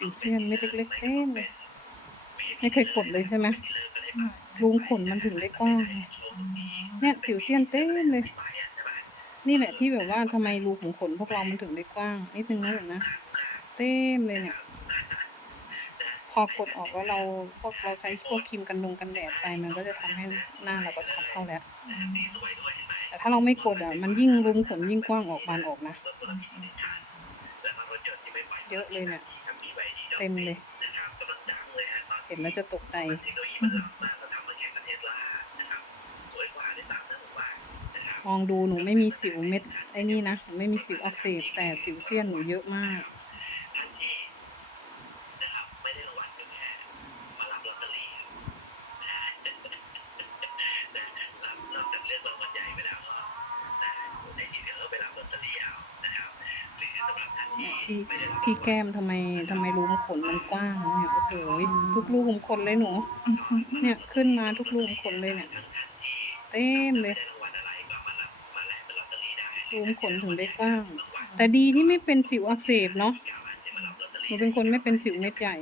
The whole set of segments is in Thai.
สิวเซียนเม็ดเล็กๆเต็มเลยไม่เคยกดเลยใช่ไหมรูมขนมันถึงได้กว้างไงเนี่ยสิวเซียนเต็มเลย นี่แหละที่แบบว่าทำไมรูขุมขนพวกเรามันถึงได้กว้างนิดนึงนะแบบนะ เต็มเลยเนี่ย พอกดออกแล้วเราพวกเราใช้พวกครีมกันดงกันแดดไปมันก็จะทำให้หน้าเราก็ชัดเข้าแล้ว แต่ถ้าเราไม่กดอะมันยิ่งรุมขนยิ่งกว้างออกบานออกนะ เยอะเลยเนี่ยเต็มเลย เห็นแล้วจะตกใจมองดูหนูไม่มีสิวเม็ดไอ้นี่นะหนูไม่มีสิวอักเสบแต่สิวเซียนหนูเยอะมาก เนี่ยที่ที่แก้มทำไมทำไมรูขุมขนมันกว้างเนี่ยโอ้โหทุกรูขุมขนเลยหนู เนี่ยขึ้นมาทุกรูขุมขนเลยเนี่ยเต็มเลยรูขุมขนถึงได้กว้าง แต่ดีที่ไม่เป็นสิวอักเสบเนาะหนูเป็นคนไม่เป็นสิวเม็ดใหญ่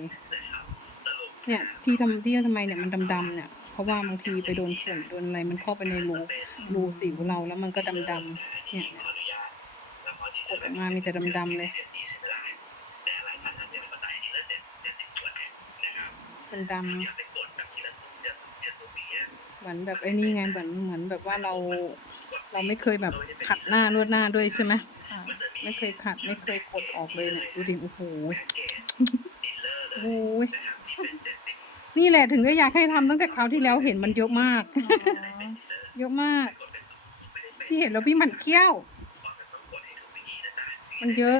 เนี่ยที่ทำที่ทำไมเนี่ยมันดำๆเนี่ยเพราะว่าบางทีไปโดนฝุ่นโดนอะไรมันเข้าไปในรูรูสิวเราแล้วมันก็ดำๆเนี่ย ออกมามีแต่ดำๆเลยเป็นดำเหมือนแบบไอ้นี่ไงเหมือนเหมือนแบบว่าเรา เราไม่เคยแบบขัดหน้านวดหน้าด้วยใช่ไหมค่ะไม่เคยขัดไม่เคยกดออกเลยเนี่ยดูดิโอ้โหโอ้โหนี่แหละถึงได้อยากให้ทำตั้งแต่คราวที่แล้วเห็นมันเยอะมากอ๋อเยอะมาก พี่เห็นแล้วพี่หมันเคี้ยว มันเยอะ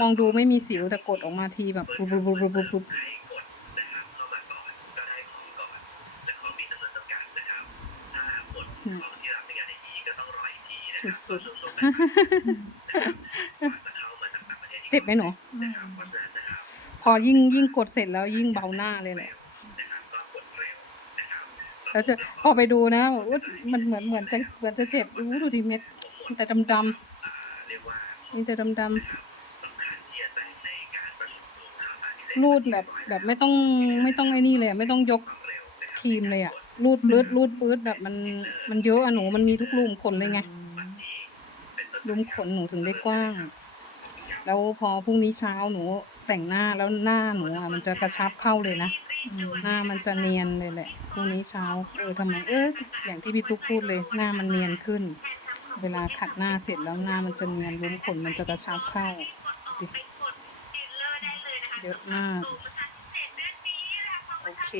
มองดูไม่มีสิวแต่กดออกมาทีแบบปุ๊บปุ๊บปุ๊บปุ๊บปุ๊บสุดๆเจ็บไหมหนูพอยิ่งยิ่งกดเสร็จแล้วยิ่งเบาหน้าเลยแหละแล้วจะพอไปดูนะมันเหมือนเหมือนจะเหมือนจะเจ็บอู้ดูดิเม็ดแต่ดำๆ มีแต่ดำดำๆรูดแบบแบบไม่ต้องไม่ต้องไอ้นี่เลยอะไม่ต้องยกครีมเลยอะรูดปื๊ดรูดปื๊ดแบบมันมันเยอะอะหนูมันมีทุกรูมขนเลยไงรูมขนหนูถึงได้กว้าง แล้วพอพรุ่งนี้เช้าหนูแต่งหน้าแล้วหน้าหนูอะมันจะกระชับเข้าเลยนะอืมหน้ามันจะเนียนเลยแหละพรุ่งนี้เช้า เออทำไมเอออย่างที่พี่ตุ๊กพูดเลยหน้ามันเนียนขึ้น เวลาขัดหน้าเสร็จแล้วหน้ามันจะเนียนรุ้นขนมันจะกระชับเข้า เยอะมาก โอเค